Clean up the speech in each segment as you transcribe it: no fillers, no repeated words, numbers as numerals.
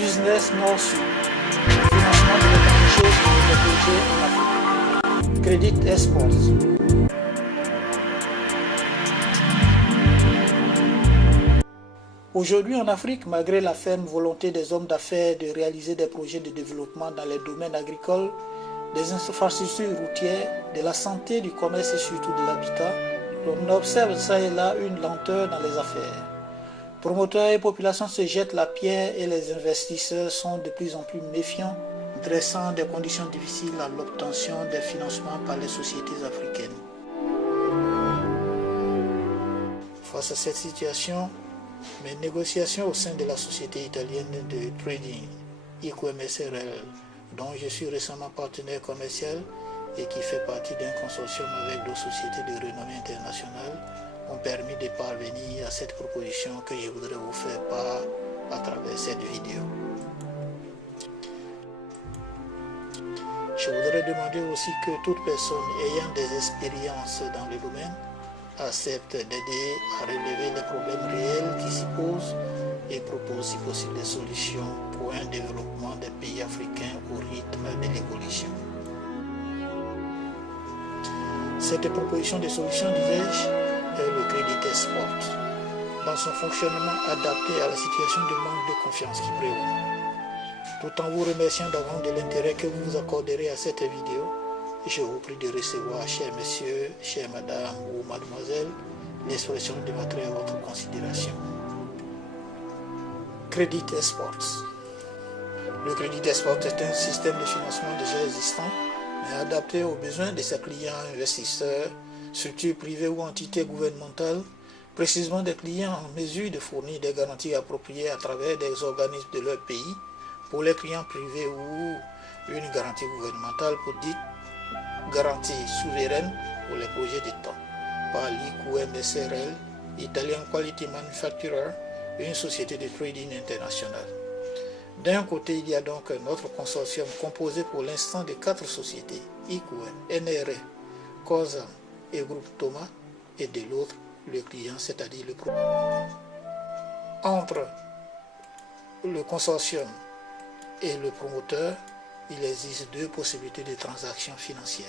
Business Nord-Sud, financement de projets en Afrique. Credit Exports. Aujourd'hui en Afrique, malgré la ferme volonté des hommes d'affaires de réaliser des projets de développement dans les domaines agricoles, des infrastructures routières, de la santé, du commerce et surtout de l'habitat, on observe ça et là une lenteur dans les affaires. Promoteurs et populations se jettent la pierre et les investisseurs sont de plus en plus méfiants, dressant des conditions difficiles à l'obtention des financements par les sociétés africaines. Face à cette situation, mes négociations au sein de la société italienne de trading IQM SRL, dont je suis récemment partenaire commercial et qui fait partie d'un consortium avec d'autres sociétés de renommée internationale, ont permis de parvenir à cette proposition que je voudrais vous faire part à travers cette vidéo. Je voudrais demander aussi que toute personne ayant des expériences dans le domaine accepte d'aider à relever les problèmes réels qui s'y posent et propose si possible des solutions pour un développement des pays africains au rythme de l'évolution. Cette proposition de solution, disais-je, est le Credit Export, dans son fonctionnement adapté à la situation de manque de confiance qui prévaut. Tout en vous remerciant d'avance de l'intérêt que vous accorderez à cette vidéo, je vous prie de recevoir, chers messieurs, chères madame ou mademoiselle, l'expression de ma très haute considération. Credit Export. Le Credit Export est un système de financement déjà existant, mais adapté aux besoins de ses clients investisseurs, structures privées ou entités gouvernementales, précisément des clients en mesure de fournir des garanties appropriées à travers des organismes de leur pays, pour les clients privés ou une garantie gouvernementale pour dite garantie souveraine pour les projets d'État, par l'IQM SRL, Italian Quality Manufacturer, une société de trading internationale. D'un côté, il y a donc notre consortium composé pour l'instant de 4 sociétés, IQM, NRE, COSAM et Groupe Thomas, et de l'autre, le client, c'est-à-dire le promoteur. Entre le consortium et le promoteur, il existe 2 possibilités de transactions financières.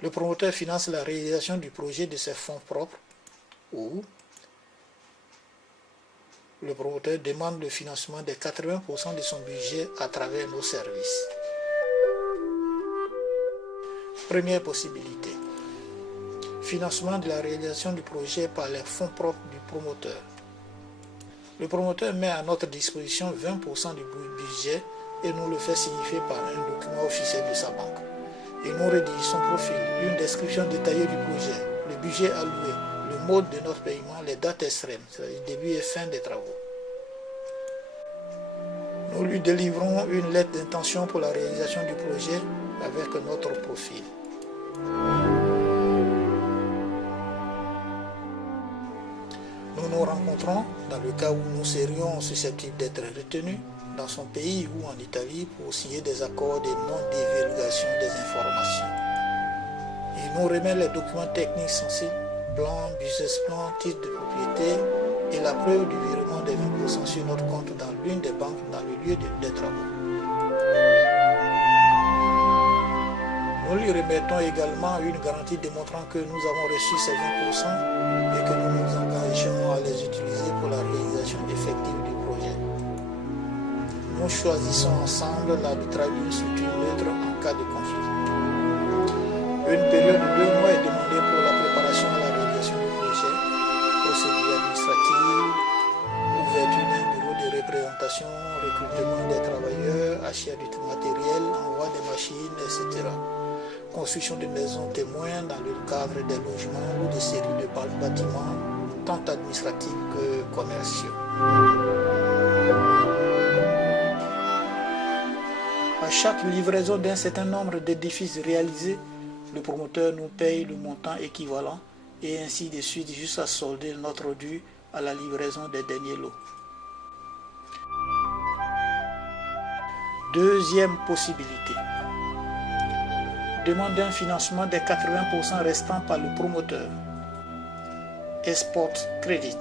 Le promoteur finance la réalisation du projet de ses fonds propres ou le promoteur demande le financement de 80% de son budget à travers nos services. Première possibilité. Financement de la réalisation du projet par les fonds propres du promoteur. Le promoteur met à notre disposition 20% du budget et nous le fait signifier par un document officiel de sa banque. Il nous rédige son profil, une description détaillée du projet, le budget alloué, le mode de notre paiement, les dates extrêmes, c'est-à-dire début et fin des travaux. Nous lui délivrons une lettre d'intention pour la réalisation du projet avec notre profil. Nous nous rencontrons dans le cas où nous serions susceptibles d'être retenus dans son pays ou en Italie pour signer des accords de non-divulgation des informations. Il nous remet les documents techniques sensibles, plan, business plan, titre de propriété et la preuve du virement des 20% sur notre compte dans l'une des banques dans le lieu des travaux. Nous lui remettons également une garantie démontrant que nous avons reçu ces 20% et que nous nous engageons à les utiliser pour la réalisation effective du projet. Nous choisissons ensemble l'arbitrage d'une structure neutre en cas de conflit. Une période de 2 mois est demandée pour la préparation à la réalisation du projet, procédure administrative, ouverture d'un bureau de représentation, recrutement des travailleurs, achat du matériel, envoi des machines, etc. Construction de maisons témoins dans le cadre des logements ou des séries de bâtiments, tant administratifs que commerciaux. À chaque livraison d'un certain nombre d'édifices réalisés, le promoteur nous paye le montant équivalent et ainsi de suite jusqu'à solder notre dû à la livraison des derniers lots. Deuxième possibilité. Demander un financement des 80% restants par le promoteur. Export Credit.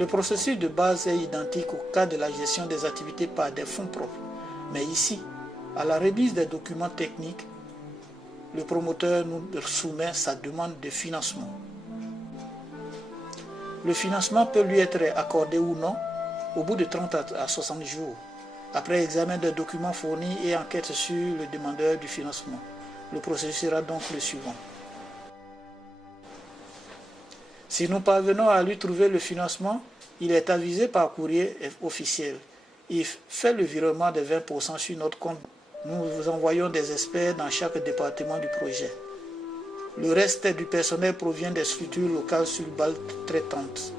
Le processus de base est identique au cas de la gestion des activités par des fonds propres. Mais ici, à la remise des documents techniques, le promoteur nous soumet sa demande de financement. Le financement peut lui être accordé ou non au bout de 30 à 60 jours, après examen des documents fournis et enquête sur le demandeur du financement. Le processus sera donc le suivant. Si nous parvenons à lui trouver le financement, il est avisé par courrier officiel. Il fait le virement de 20% sur notre compte. Nous vous envoyons des experts dans chaque département du projet. Le reste du personnel provient des structures locales sur balle traitante.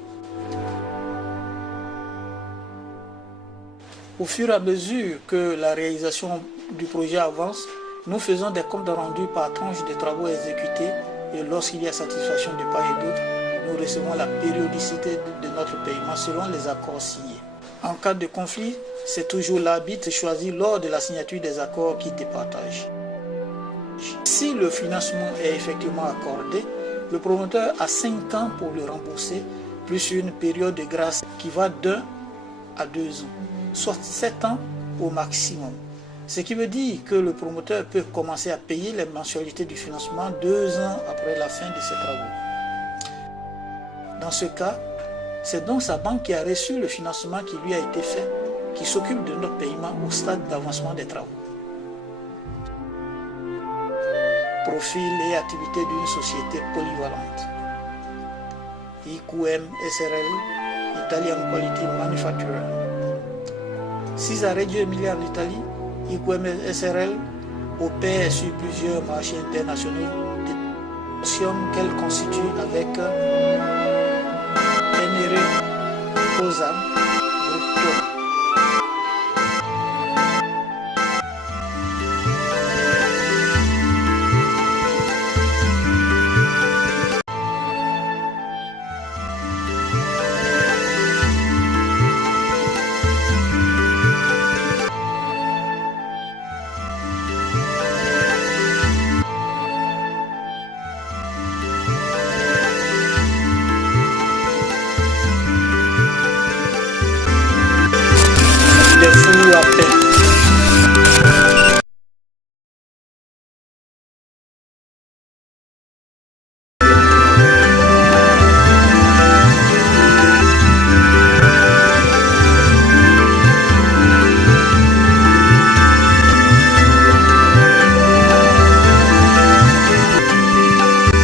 Au fur et à mesure que la réalisation du projet avance, nous faisons des comptes rendus par tranche des travaux exécutés et lorsqu'il y a satisfaction de part et d'autre, nous recevons la périodicité de notre paiement selon les accords signés. En cas de conflit, c'est toujours l'arbitre choisi lors de la signature des accords qui départage. Si le financement est effectivement accordé, le promoteur a 5 ans pour le rembourser, plus une période de grâce qui va d'1 à 2 ans, soit 7 ans au maximum. Ce qui veut dire que le promoteur peut commencer à payer les mensualités du financement 2 ans après la fin de ses travaux. Dans ce cas, c'est donc sa banque qui a reçu le financement qui lui a été fait, qui s'occupe de notre paiement au stade d'avancement des travaux. Profil et activité d'une société polyvalente. IQM SRL, Italian Quality Manufacturer. 6 à Reggio Emilia en Italie, IQM SRL opère sur plusieurs marchés internationaux qu'elle constitue avec NRE, COSAM, Groupe Toma. Des fours à pain.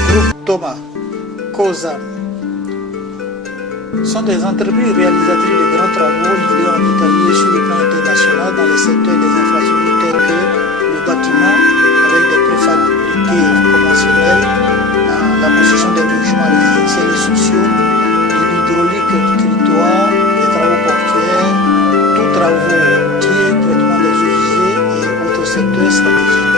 Groupe Toma, COSAM, sont des entreprises réalisatrices de grands travaux livrés en Italie et sur le plan international dans les secteurs des infrastructures tels que le bâtiment avec des préfabriqués conventionnels, la construction des logements résidentiels et sociaux, de l'hydraulique du territoire, des travaux portuaires, tous travaux routiers, traitement des eaux usées et autres secteurs stratégiques.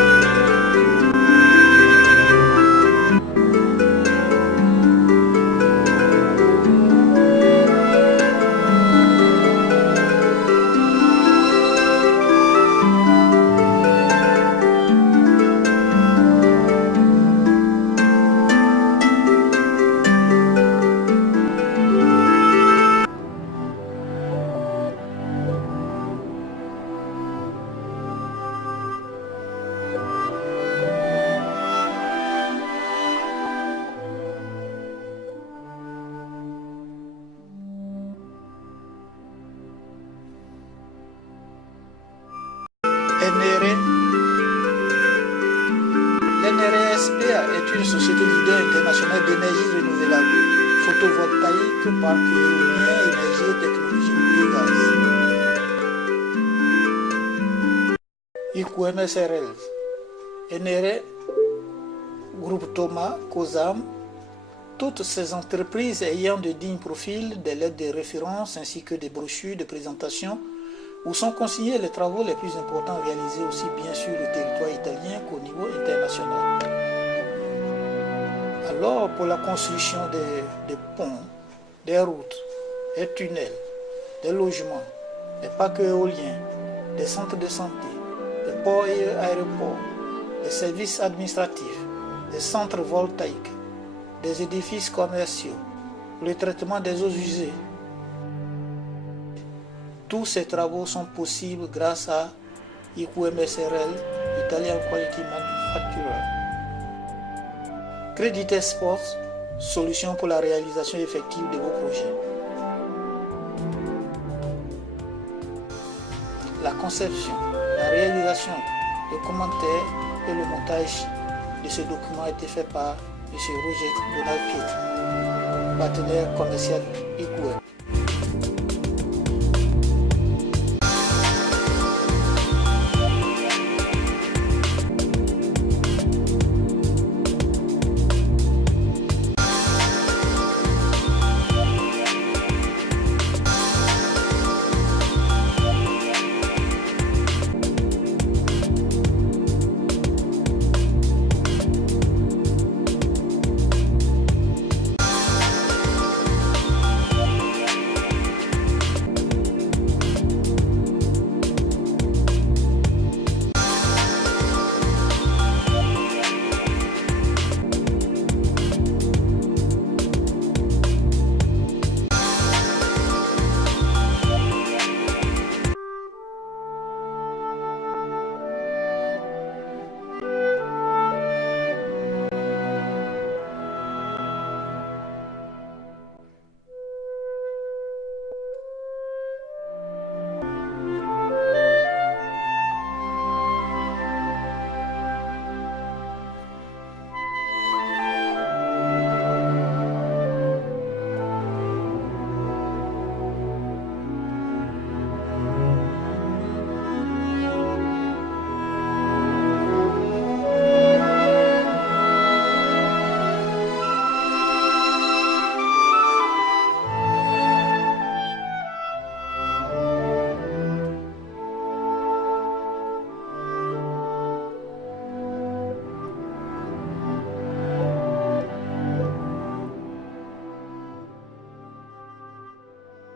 L'NRE-SPA est une société leader internationale d'énergie renouvelable, photovoltaïque, parc éolien, énergie et technologie du biogaz. IQM SRL, NRE, Groupe Toma, COSAM, toutes ces entreprises ayant de dignes profils, des lettres de référence ainsi que des brochures de présentation où sont consignés les travaux les plus importants réalisés aussi bien sur le territoire italien qu'au niveau international. Alors, pour la construction des ponts, des routes, des tunnels, des logements, des parcs éoliens, des centres de santé, des ports et aéroports, des services administratifs, des centres voltaïques, des édifices commerciaux, le traitement des eaux usées, Tous ces travaux sont possibles grâce à IQM SRL, Italian Quality Manufacturer. Credit Export, solution pour la réalisation effective de vos projets. La conception, la réalisation, le commentaire et le montage de ce document a été fait par M. Roger Donald Pietri, partenaire commercial